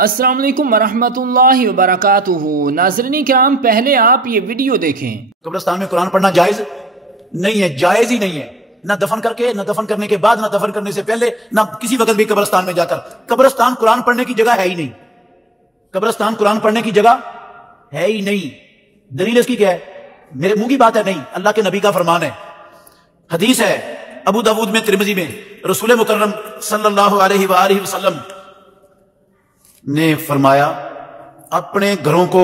السلام علیکم ورحمۃ اللہ وبرکاتہ۔ ناظرین کرام، پہلے آپ یہ ویڈیو دیکھیں۔ قبرستان میں قرآن پڑھنا جائز نہیں ہے، جائز ہی نہیں ہے، نہ دفن کر کے، نہ دفن کرنے کے بعد، نہ دفن کرنے سے پہلے، نہ کسی وقت بھی قبرستان میں جا کر۔ قبرستان قرآن پڑھنے کی جگہ ہے ہی نہیں، قبرستان قرآن پڑھنے کی جگہ ہے ہی نہیں۔ دلیل اس کی کیا ہے؟ میرے منہ کی بات ہے نہیں، اللہ کے نبی کا فرمان ہے، حدیث ہے ابو داؤد میں، ترمذی میں، رسول مکرم صلی اللہ علیہ وآلہ وسلم نے فرمایا اپنے گھروں کو،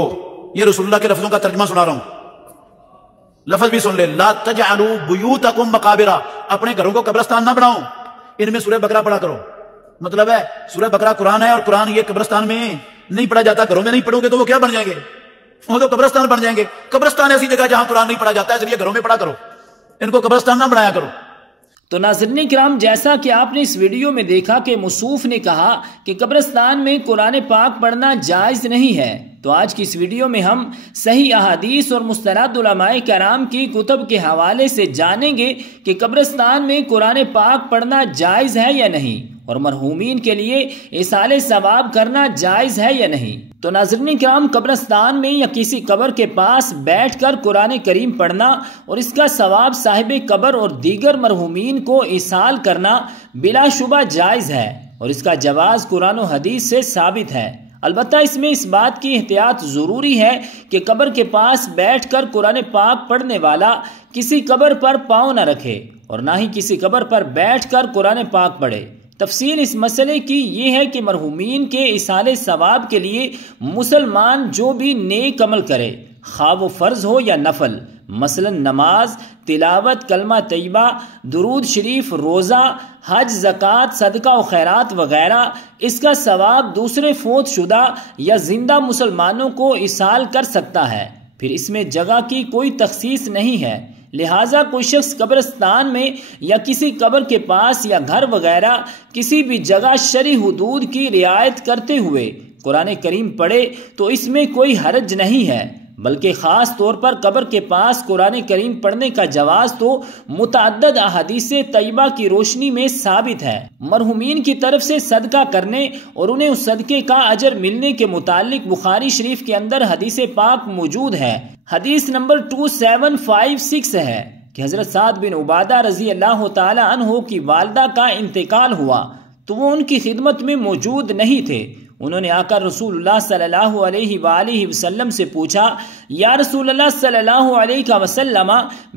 یہ رسول اللہ کے لفظوں کا ترجمہ سنا رہا ہوں، لفظ بھی سن لے، لا تجعلوا بیوتکم مقابرہ، اپنے گھروں کو قبرستان نہ بناؤ، ان میں سورہ بقرہ پڑھا کرو۔ مطلب ہے سورہ بقرہ قرآن ہے، اور قرآن یہ قبرستان میں نہیں پڑھا جاتا، گھروں میں نہیں پڑھو گے تو وہ کیا بن جائیں گے؟ وہ تو قبرستان بن جائیں گے۔ قبرستان ایسی جگہ جہاں قرآن نہیں پڑھا جاتا ہے، اس لیے گھروں میں پڑھا کرو، ان کو قبرستان نہ بنایا کرو۔ تو ناظرین کرام، جیسا کہ آپ نے اس ویڈیو میں دیکھا کہ موصوف نے کہا کہ قبرستان میں قرآن پاک پڑھنا جائز نہیں ہے، تو آج کی اس ویڈیو میں ہم صحیح احادیث اور مستند علماء کرام کی کتب کے حوالے سے جانیں گے کہ قبرستان میں قرآن پاک پڑھنا جائز ہے یا نہیں، اور مرحومین کے لیے ایصال ثواب کرنا جائز ہے یا نہیں۔ تو ناظرین کرام، قبرستان میں یا کسی قبر کے پاس بیٹھ کر قرآن کریم پڑھنا اور اس کا ثواب صاحب قبر اور دیگر مرحومین کو ایصال کرنا بلا شبہ جائز ہے، اور اس کا جواز قرآن و حدیث سے ثابت ہے۔ البتہ اس میں اس بات کی احتیاط ضروری ہے کہ قبر کے پاس بیٹھ کر قرآن پاک پڑھنے والا کسی قبر پر پاؤں نہ رکھے، اور نہ ہی کسی قبر پر بیٹھ کر قرآن پاک پڑھے۔ تفصیل اس مسئلے کی یہ ہے کہ مرحومین کے ایصال ثواب کے لیے مسلمان جو بھی نیک عمل کرے، خواہ وہ فرض ہو یا نفل، مثلا نماز، تلاوت کلمہ طیبہ، درود شریف، روزہ، حج، زکوٰۃ، صدقہ و خیرات وغیرہ، اس کا ثواب دوسرے فوت شدہ یا زندہ مسلمانوں کو ایصال کر سکتا ہے۔ پھر اس میں جگہ کی کوئی تخصیص نہیں ہے، لہٰذا کوئی شخص قبرستان میں یا کسی قبر کے پاس یا گھر وغیرہ کسی بھی جگہ شرعی حدود کی رعایت کرتے ہوئے قرآن کریم پڑھے تو اس میں کوئی حرج نہیں ہے، بلکہ خاص طور پر قبر کے پاس قرآن کریم پڑھنے کا جواز تو متعدد احادیث طیبہ کی روشنی میں ثابت ہے۔ مرحومین کی طرف سے صدقہ کرنے اور انہیں اس صدقے کا اجر ملنے کے متعلق بخاری شریف کے اندر حدیث پاک موجود ہے۔ حدیث نمبر 2756 ہے کہ حضرت سعد بن عبادہ رضی اللہ تعالی عنہ کی والدہ کا انتقال ہوا تو وہ ان کی خدمت میں موجود نہیں تھے۔ انہوں نے آ کر رسول اللہ صلی اللہ علیہ وآلہ وسلم سے پوچھا، یا رسول اللہ صلی اللہ علیہ وسلم،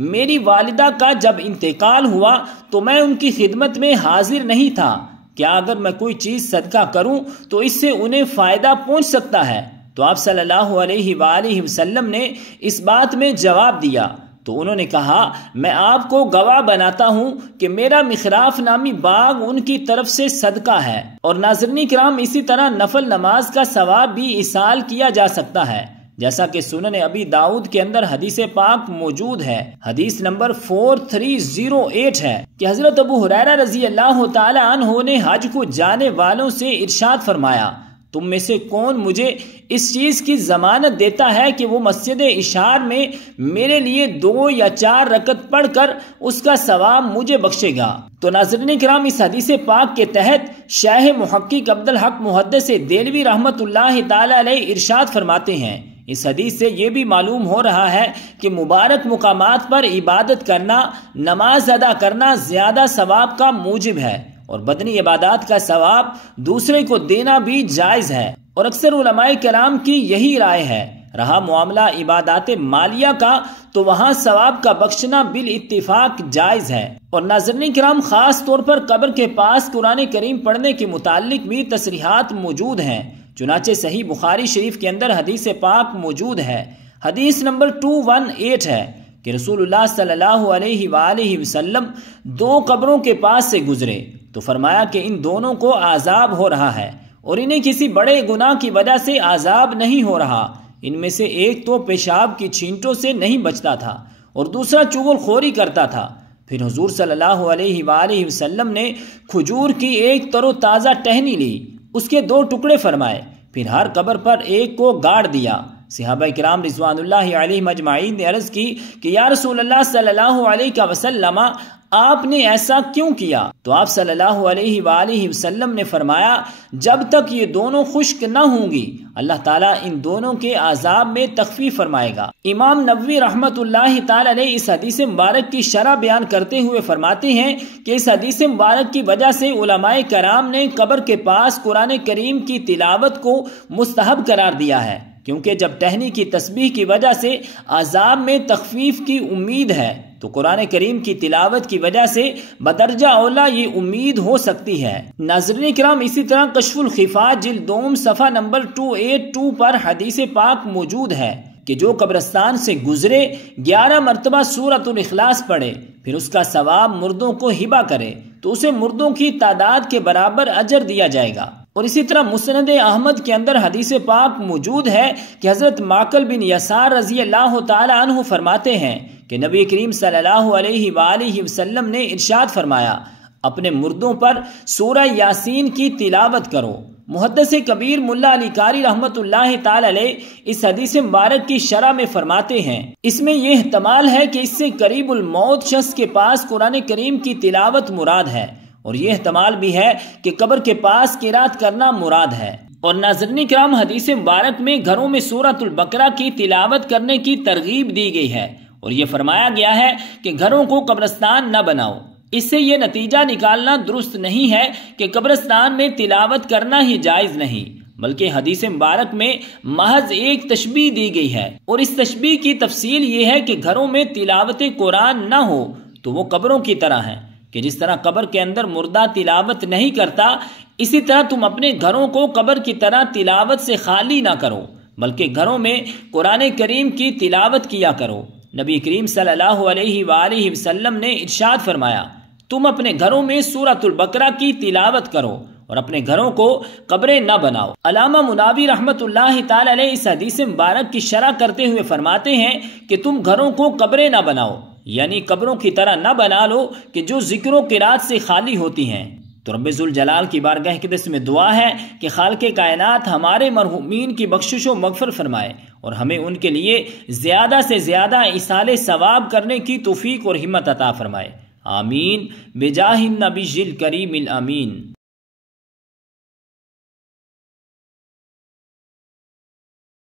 میری والدہ کا جب انتقال ہوا تو میں ان کی خدمت میں حاضر نہیں تھا، کیا اگر میں کوئی چیز صدقہ کروں تو اس سے انہیں فائدہ پہنچ سکتا ہے؟ تو آپ صلی اللہ علیہ وآلہ وسلم نے اس بات میں جواب دیا، تو انہوں نے کہا، میں آپ کو گواہ بناتا ہوں کہ میرا مخراف نامی باغ ان کی طرف سے صدقہ ہے۔ اور ناظرین کرام، اسی طرح نفل نماز کا ثواب بھی ایصال کیا جا سکتا ہے، جیسا کہ سنن ابی داؤد کے اندر حدیث پاک موجود ہے۔ حدیث نمبر 4308 ہے کہ حضرت ابو ہریرہ رضی اللہ تعالی عنہ نے حج کو جانے والوں سے ارشاد فرمایا، تم میں سے کون مجھے اس چیز کی ضمانت دیتا ہے کہ وہ مسجد اشار میں میرے لیے 2 یا 4 رکعت پڑھ کر اس کا ثواب مجھے بخشے گا؟ تو ناظرین کرام، اس حدیث پاک کے تحت شیخ محقق عبدالحق محدث دہلوی رحمت اللہ تعالی علیہ ارشاد فرماتے ہیں، اس حدیث سے یہ بھی معلوم ہو رہا ہے کہ مبارک مقامات پر عبادت کرنا، نماز ادا کرنا زیادہ ثواب کا موجب ہے، اور بدنی عبادات کا ثواب دوسرے کو دینا بھی جائز ہے، اور اکثر علماء کرام کی یہی رائے ہے۔ رہا معاملہ عبادات مالیہ کا تو وہاں ثواب کا بخشنا بالاتفاق جائز ہے۔ اور ناظرین کرام، خاص طور پر قبر کے پاس قرآن کریم پڑھنے کے متعلق بھی تصریحات موجود ہیں، چنانچہ صحیح بخاری شریف کے اندر حدیث پاک موجود ہے۔ حدیث نمبر 218 ہے کہ رسول اللہ صلی اللہ علیہ وآلہ وسلم 2 قبروں کے پاس سے گزرے تو فرمایا کہ ان دونوں کو عذاب ہو رہا ہے، اور انہیں کسی بڑے گناہ کی وجہ سے عذاب نہیں ہو رہا۔ ان میں سے ایک تو پیشاب کی چھینٹوں سے نہیں بچتا تھا اور دوسرا چغل خوری کرتا تھا۔ پھر حضور صلی اللہ علیہ وآلہ وسلم نے کھجور کی ایک تر و تازہ ٹہنی لی، اس کے 2 ٹکڑے فرمائے، پھر ہر قبر پر ایک کو گاڑ دیا، صحابہ کرام رضوان اللہ علیہم اجمعین نے عرض کی کہ یا رسول اللہ صلی اللہ علیہ وسلم آپ نے ایسا کیوں کیا؟ تو آپ صلی اللہ علیہ وآلہ وسلم نے فرمایا جب تک یہ دونوں خشک نہ ہوں گی اللہ تعالیٰ ان دونوں کے عذاب میں تخفیف فرمائے گا۔ امام نووی رحمت اللہ تعالی علیہ اس حدیث مبارک کی شرح بیان کرتے ہوئے فرماتے ہیں کہ اس حدیث مبارک کی وجہ سے علماء کرام نے قبر کے پاس قرآن کریم کی تلاوت کو مستحب قرار دیا ہے، کیونکہ جب ٹہنی کی تسبیح کی وجہ سے عذاب میں تخفیف کی امید ہے تو قرآن کریم کی تلاوت کی وجہ سے بدرجہ اولا یہ امید ہو سکتی ہے۔ ناظرین کرام، اسی طرح کشف الخفات جلد 2 صفحہ نمبر 282 پر حدیث پاک موجود ہے کہ جو قبرستان سے گزرے 11 مرتبہ سورۃ الاخلاص پڑھے پھر اس کا ثواب مردوں کو ہبہ کرے تو اسے مردوں کی تعداد کے برابر اجر دیا جائے گا۔ اور اسی طرح مسند احمد کے اندر حدیث پاک موجود ہے کہ حضرت معقل بن یسار رضی اللہ تعالی عنہ فرماتے ہیں کہ نبی کریم صلی اللہ علیہ وآلہ وسلم نے ارشاد فرمایا اپنے مردوں پر سورہ یاسین کی تلاوت کرو۔ محدث کبیر ملا علی قاری رحمت اللہ تعالی علیہ اس حدیث مبارک کی شرح میں فرماتے ہیں اس میں یہ احتمال ہے کہ اس سے قریب الموت شخص کے پاس قرآن کریم کی تلاوت مراد ہے، اور یہ احتمال بھی ہے کہ قبر کے پاس قرات کرنا مراد ہے۔ اور ناظرین کرام، حدیث مبارک میں گھروں میں سورۃ البقرہ کی تلاوت کرنے کی ترغیب دی گئی ہے، اور یہ فرمایا گیا ہے کہ گھروں کو قبرستان نہ بناؤ۔ اس سے یہ نتیجہ نکالنا درست نہیں ہے کہ قبرستان میں تلاوت کرنا ہی جائز نہیں، بلکہ حدیث مبارک میں محض ایک تشبیہ دی گئی ہے، اور اس تشبیہ کی تفصیل یہ ہے کہ گھروں میں تلاوت قرآن نہ ہو تو وہ قبروں کی طرح ہیں کہ جس طرح قبر کے اندر مردہ تلاوت نہیں کرتا، اسی طرح تم اپنے گھروں کو قبر کی طرح تلاوت سے خالی نہ کرو، بلکہ گھروں میں قرآن کریم کی تلاوت کیا کرو۔ نبی کریم صلی اللہ علیہ وآلہ وسلم نے ارشاد فرمایا تم اپنے گھروں میں سورۃ البقرہ کی تلاوت کرو اور اپنے گھروں کو قبریں نہ بناؤ۔ علامہ مناوی رحمت اللہ تعالی علیہ اس حدیث مبارک کی شرح کرتے ہوئے فرماتے ہیں کہ تم گھروں کو قبریں نہ بناؤ، یعنی قبروں کی طرح نہ بنا لو کہ جو ذکر و قرات سے خالی ہوتی ہیں۔ تو رب ذوالجلال کی بارگاہ اقدس میں دعا ہے کہ خالق کائنات ہمارے مرحومین کی بخشش و مغفرت فرمائے اور ہمیں ان کے لیے زیادہ سے زیادہ ایصال ثواب کرنے کی توفیق اور ہمت عطا فرمائے۔ آمین بجاہ النبی الکریم الامین۔